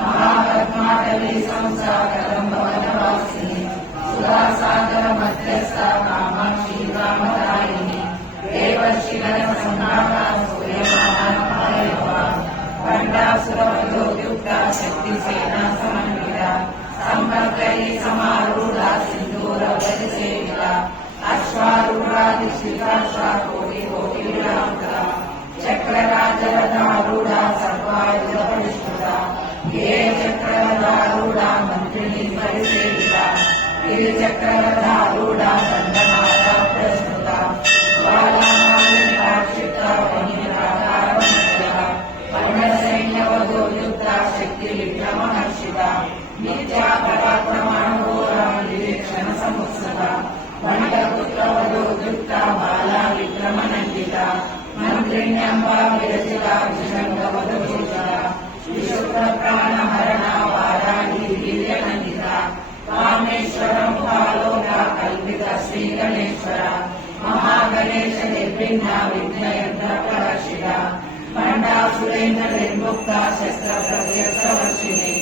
महापद्माटवी संस्था कदम्बवनवासिनी सुधासागर मध्यस्थ कामाक्षी कामदायिनी देवर्षिगण सम्राटा सूर्यमानपालयवा पंडासुरवधोद्युक्ता शक्तिसेना समन्विता संपर्कैः समारूढा सिन्दूरवरसेविता अश्वारूढाधिष्ठिता कोटिकोटिविरामता चक्रराजरथारूढा सर्वायुधपरिष्कृता ये चक्ररथारूढा मन्त्रिणी परिसेविता गिरिचक्ररथारूढा दण्डमाला प्रस्मृता बालामालिकाक्षिप्ता वनिराकारमण्डिता वर्णसैन्यवधोयुक्ता शक्तिविक्रमहर्षिता नित्या पराक्रमाणघोरा निरीक्षणसमुत्सुका वणिकपुत्रवधोद्युक्ता बाला विक्रमनन्दिता मन्त्रिण्यम्बा विरचिता विशङ्गवधभूषिता विशुद्धप्राणहरणा वाराही वीर्यनन्दिता कामेश्वरमुखालोका कल्पिता श्रीगणेश्वरा महागणेश निर्विघ्ना विघ्नयन्त्रप्रहर्षिता भण्डासुरेन्द्रनिर्मुक्ता शस्त्रप्रत्यक्षवर्षिणी